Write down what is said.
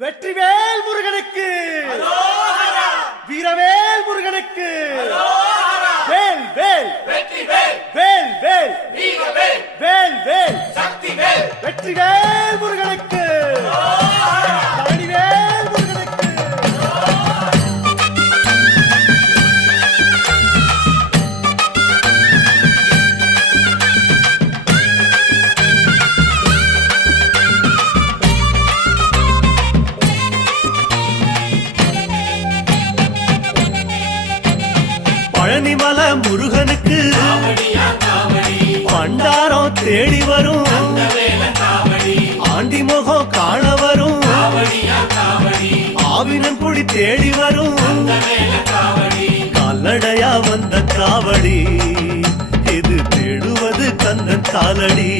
வெற்றிவேல் முருகனுக்கு, வீரவேல் முருகனுக்கு, வேல் வேல் வேல் வேல் வேல் வேல் வெற்றிவேல் முருகனுக்கு, பழனிவேல் முருகனுக்கு. பழனிமலை முருகனுக்கு பண்டாரம் தேடி வரும், ஆண்டி முகம் காண வரும், ஆவினங்குடி தேடி வரும், கால்நடையா வந்த காவடி இது தேடுவது கந்தன் காலடி.